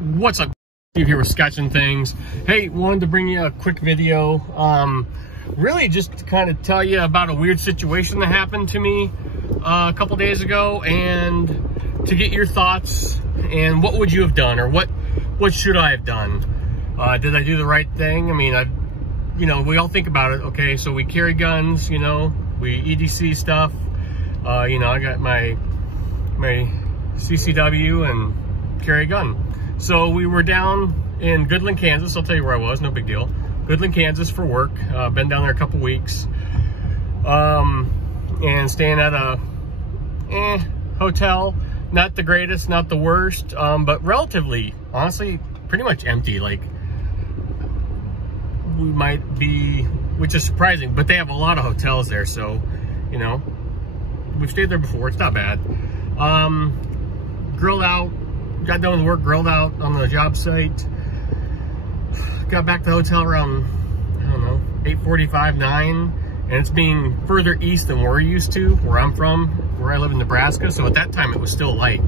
What's up? Steve here with Sketching Things. Hey, wanted to bring you a quick video. Really just to kind of tell you about a weird situation that happened to me a couple days ago, and to get your thoughts and what would you have done, or what should I have done? Did I do the right thing? I mean, we all think about it. Okay, so we carry guns, we EDC stuff. I got my CCW and carry a gun. So we were down in Goodland, Kansas. I'll tell you where I was, no big deal. Goodland, Kansas for work. Been down there a couple weeks. And staying at a hotel. Not the greatest, not the worst, but relatively, honestly, pretty much empty. Like, we might be, which is surprising, but they have a lot of hotels there, so, we've stayed there before. It's not bad. Grilled out. Got done with work, grilled out on the job site. Got back to the hotel around, 8:45, 9. And it's being further east than we're used to, where I'm from, where I live in Nebraska. So at that time, it was still light.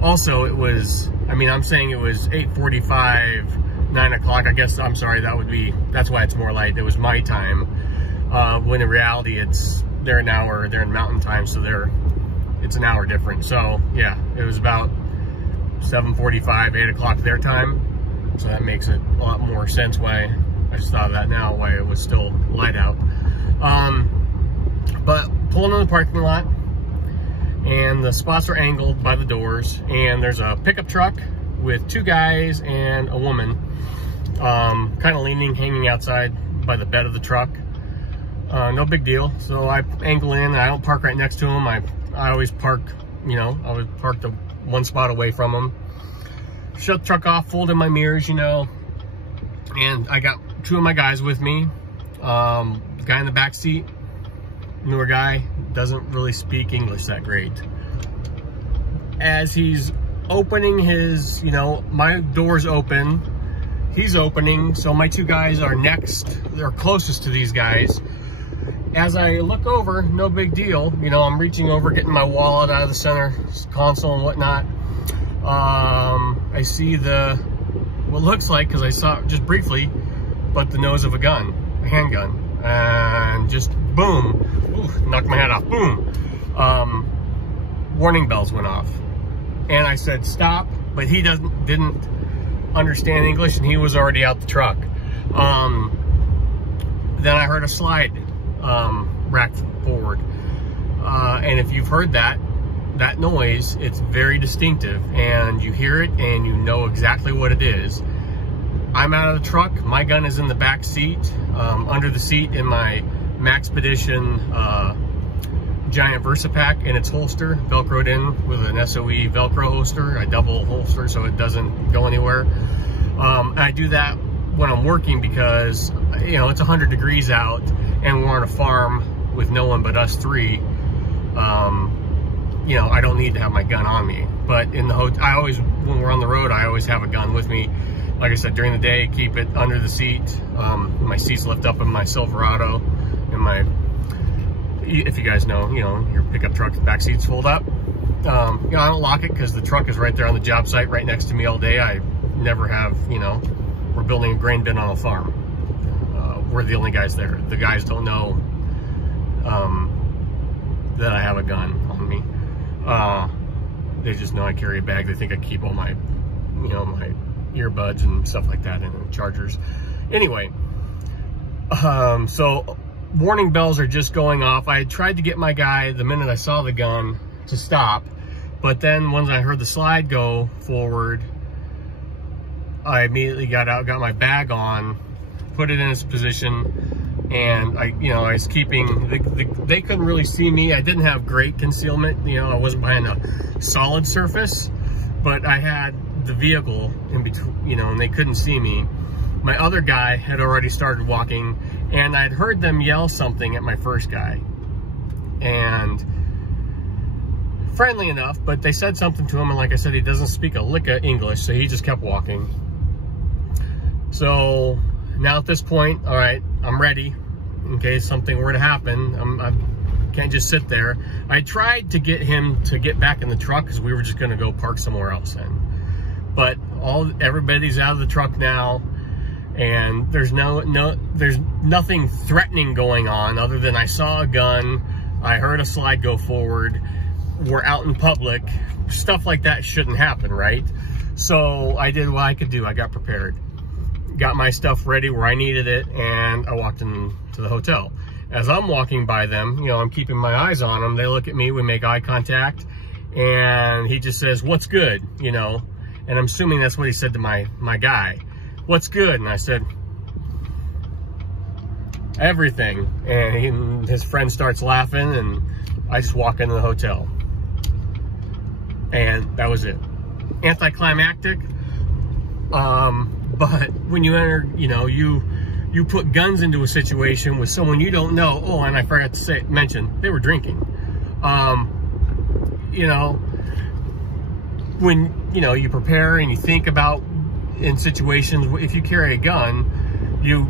Also, it was, I'm saying it was 8:45, 9 o'clock. I guess, I'm sorry, that's why it's more light. It was my time. When in reality, they're an hour, they're in mountain time, so it's an hour different. So yeah, it was about 7:45, 8 o'clock their time. So that makes it a lot more sense why I just thought of that now, why it was still light out. But pulling in the parking lot, and the spots are angled by the doors, and there's a pickup truck with 2 guys and a woman, kind of hanging outside by the bed of the truck. No big deal. So I angle in. I don't park right next to them. I always park, I would park the one spot away from them. Shut the truck off, fold in my mirrors, and I got 2 of my guys with me. Guy in the back seat, newer guy, doesn't really speak English that great. As he's opening his, my door's open, he's opening, so my 2 guys are they're closest to these guys. As I look over, no big deal. I'm reaching over, getting my wallet out of the center console and whatnot. I see what looks like, because I saw it just briefly, but the nose of a gun, a handgun, and just boom, knocked my head off, boom. Warning bells went off, and I said stop, but he didn't understand English, and he was already out the truck. Then I heard a slide rack forward, and if you've heard that noise, it's very distinctive, and you hear it and you know exactly what it is. I'm out of the truck, my gun is in the back seat, under the seat in my Maxpedition giant VersaPack in its holster, velcroed in with an SOE Velcro holster, a double holster so it doesn't go anywhere. I do that when I'm working because it's 100 degrees out and we're on a farm with no one but us 3. I don't need to have my gun on me. But in the hotel, when we're on the road, I always have a gun with me. Like I said, during the day, keep it under the seat. My seats lift up in my Silverado, and if you guys know, your pickup truck back seats fold up. I don't lock it because the truck is right there on the job site, right next to me all day. I never have, we're building a grain bin on a farm. We're the only guys there. The guys don't know that I have a gun on me. They just know I carry a bag. They think I keep all my, my earbuds and stuff like that, and chargers. Anyway, so warning bells are just going off. I tried to get my guy the minute I saw the gun to stop, but then once I heard the slide go forward, I immediately got out, got my bag on, put it in its position, and I was keeping, they couldn't really see me. I didn't have great concealment, I wasn't behind a solid surface, but I had the vehicle in between, and they couldn't see me. My other guy had already started walking, and I'd heard them yell something at my first guy, and friendly enough, but they said something to him, and like I said, he doesn't speak a lick of English, so he just kept walking. So now at this point, all right, I'm ready in case something were to happen. I can't just sit there. I tried to get him to get back in the truck because we were just going to go park somewhere else then. but everybody's out of the truck now, and there's nothing threatening going on other than I saw a gun, I heard a slide go forward, we're out in public. Stuff like that shouldn't happen, right? So I did what I could do. I got prepared, got my stuff ready where I needed it, and I walked into the hotel. As I'm walking by them, you know, I'm keeping my eyes on them. They look at me, we make eye contact, and he just says, "What's good?" You know, and I'm assuming that's what he said to my guy. "What's good?" And I said, "Everything." And his friend starts laughing, and I just walk into the hotel. And that was it. Anticlimactic, but when you enter, you know, you put guns into a situation with someone you don't know. Oh, and I forgot to mention, they were drinking. You know, when, you know, you prepare and you think about in situations, if you carry a gun, you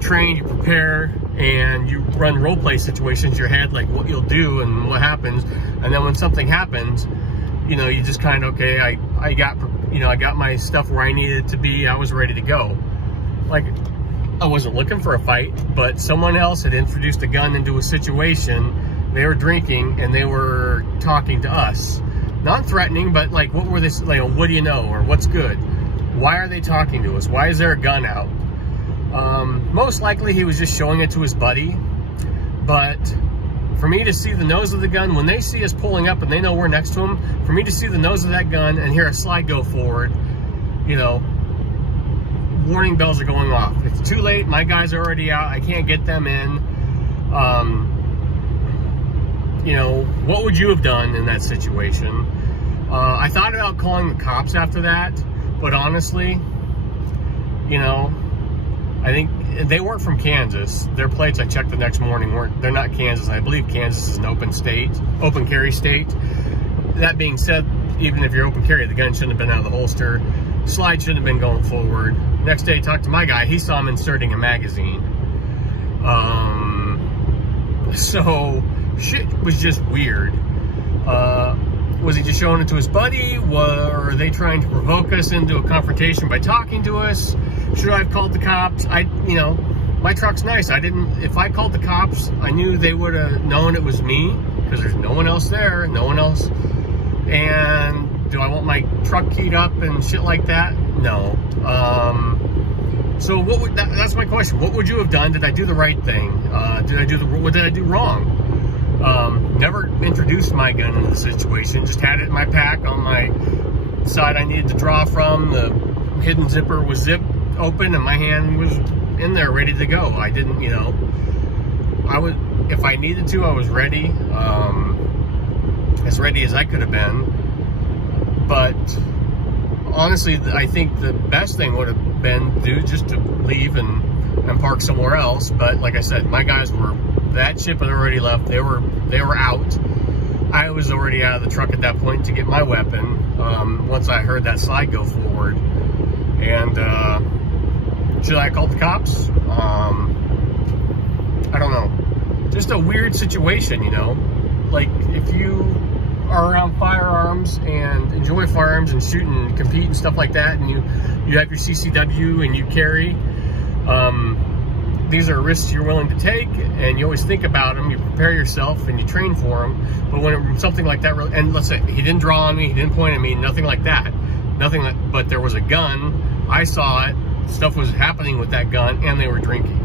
train, you prepare, and you run role play situations in your head, like what you'll do and what happens. And then when something happens, you know, you just kind of, okay, I got my stuff where I needed it to be. I was ready to go. Like, I wasn't looking for a fight, but someone else had introduced a gun into a situation. They were drinking and they were talking to us. Not threatening, but like, what were they, like, what do you know? Or what's good? Why are they talking to us? Why is there a gun out? Most likely he was just showing it to his buddy, but for me to see the nose of the gun, when they see us pulling up and they know we're next to them, for me to see the nose of that gun and hear a slide go forward, you know, warning bells are going off. It's too late. My guys are already out. I can't get them in. You know, what would you have done in that situation? I thought about calling the cops after that, but honestly, you know, I think they weren't from Kansas. Their plates, I checked the next morning, they're not Kansas. I believe Kansas is an open carry state. That being said, even if you're open carry, the gun shouldn't have been out of the holster. Slide shouldn't have been going forward. Next day, I talked to my guy. He saw him inserting a magazine. So shit was just weird. Was he just showing it to his buddy? Were they trying to provoke us into a confrontation by talking to us? Should I have called the cops? You know, my truck's nice. If I called the cops, I knew they would have known it was me, because there's no one else there, no one else. And do I want my truck keyed up and shit like that? No. So that's my question. What would you have done? Did I do the right thing? What did I do wrong? Never introduced my gun into the situation, just had it in my pack on my side I needed to draw from. The hidden zipper was zipped open and my hand was in there ready to go. I didn't, you know, if I needed to, I was ready, as ready as I could have been. But honestly, I think the best thing would have been just to leave and park somewhere else. But like I said, my guys that ship had already left. They were out. I was already out of the truck at that point to get my weapon, once I heard that slide go forward. And should I call the cops? I don't know. Just a weird situation, you know. Like, if you are around firearms and enjoy firearms and shoot and compete and stuff like that, and you have your CCW and you carry, these are risks you're willing to take, and you always think about them. You prepare yourself and you train for them. But when something like that, and let's say he didn't draw on me, he didn't point at me, nothing like that, but there was a gun. I saw it. Stuff was happening with that gun, and they were drinking.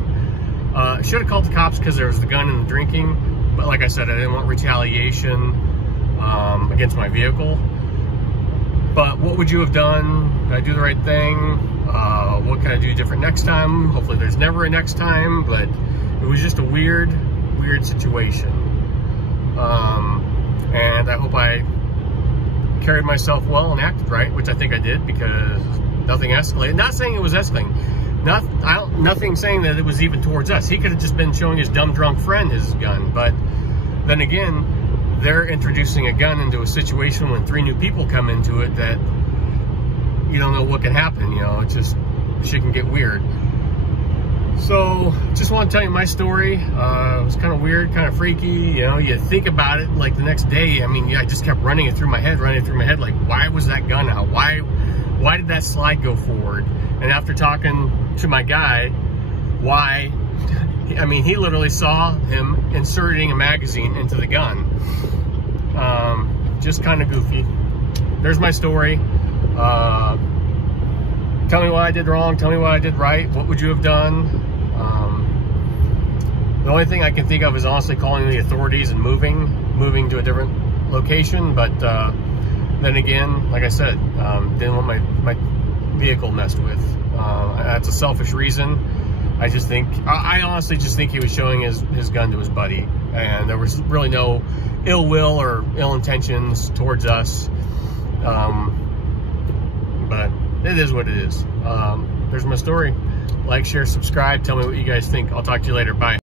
Should have called the cops because there was the gun and the drinking. But like I said, I didn't want retaliation against my vehicle. But what would you have done? Did I do the right thing? What can I do different next time? Hopefully there's never a next time, but it was just a weird situation. And I hope I carried myself well and acted right, which I think I did, because nothing escalated. Not saying it was escalating. Nothing saying that it was even towards us. He could have just been showing his dumb drunk friend his gun. But then again, they're introducing a gun into a situation when 3 new people come into it that you don't know what can happen. You know, it's just, shit can get weird. So just want to tell you my story. It was kind of weird, kind of freaky. You know, you think about it like the next day. I mean, I just kept running it through my head. Like, why was that gun out? Why did that slide go forward? And after talking to my guy, why? I mean, he literally saw him inserting a magazine into the gun. Just kind of goofy. There's my story. Tell me what I did wrong. Tell me what I did right. What would you have done? The only thing I can think of is honestly calling the authorities and moving to a different location. But then again, like I said, didn't want my vehicle messed with. That's a selfish reason. I honestly just think he was showing his gun to his buddy, and there was really no ill will or ill intentions towards us. But it is what it is. There's my story. Like, share, subscribe. Tell me what you guys think. I'll talk to you later. Bye.